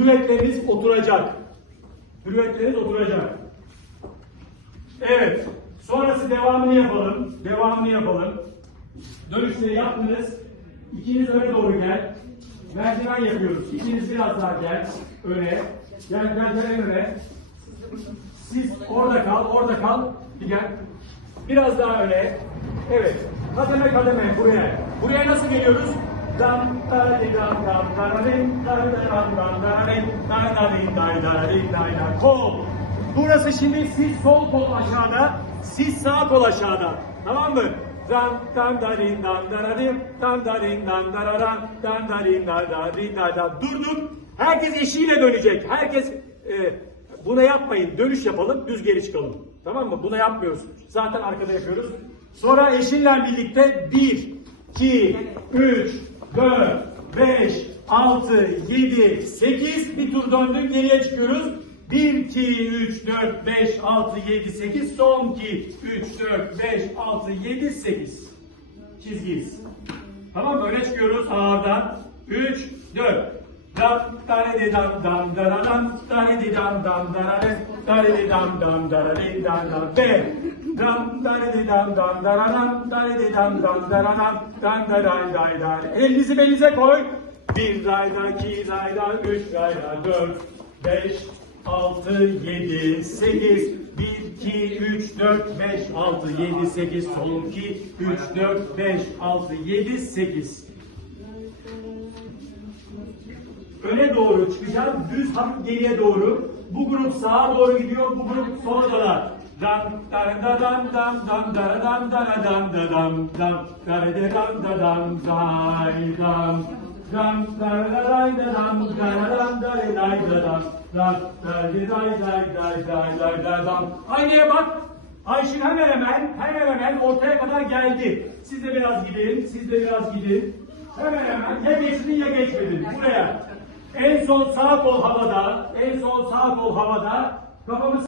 Hürriyetleriniz oturacak. Hürriyetleriniz oturacak. Evet. Sonrası devamını yapalım. Devamını yapalım. Dönüşleri yaptınız. İkiniz öne doğru gel. Merdiven yapıyoruz. İkiniz biraz daha gel. Öne. Gel gel gel en öne. Siz orada kal, orada kal. Bir gel. Biraz daha öne. Evet. Kademe kademe buraya. Buraya nasıl geliyoruz? Dam da di dam dam da da din da da dam dam da da din da da din da da din da da kol. Burası şimdi siz sol kol aşağıda, siz sağ kol aşağıda. Tamam mı? Dam dam da din dam da da din dam da din dam da da dam dam da din da da din da da. Durduk. Herkes eşiğiyle dönecek. Herkes e, Buna yapmayın. Dönüş yapalım. Düz geri çıkalım. Tamam mı? Buna yapmıyoruz. Zaten arkada yapıyoruz. Sonra eşinle birlikte 1, 2, 3, 4, 5, 6, 7, 8 bir tur döndük. Geriye çıkıyoruz. 1, 2, 3, 4, 5, 6, 7, 8. Son 2, 3, 4, 5, 6, 7, 8. Çizgiyiz. Tamam? Öne çıkıyoruz ağırdan. 3, 4. Dam, dare de dam dam dara dam, dare de dam dam dara de, dare de dam dam dara de dam dam de. Dam, dare de dam dam dara dam, dare de dam dam dara dam, dam da day day. Elinizi belinize koy. Bir rayda, iki rayda, üç rayda, dört, beş, altı, yedi, sekiz, bir, iki, üç, dört, beş, altı, yedi, sekiz, son iki, üç, dört, beş, altı, yedi, sekiz. Öne doğru çıkacağız. Düz hafif geriye doğru. Bu grup sağa doğru gidiyor. Bu grup sola doğru. Dam dam da dam dam dam da dam da dam da dam dam da de dam da dam day dam dam da da day da dam da dam da de day da dam dam da de day day day day day da dam. Aynaya bak. Ayşin hemen hemen hemen hemen ortaya kadar geldi. Siz de biraz gidin. Siz de biraz gidin. Hemen hemen ya geçtin ya geçmedin. Buraya. En son sağ kol havada, en son sağ kol havada. Kafamız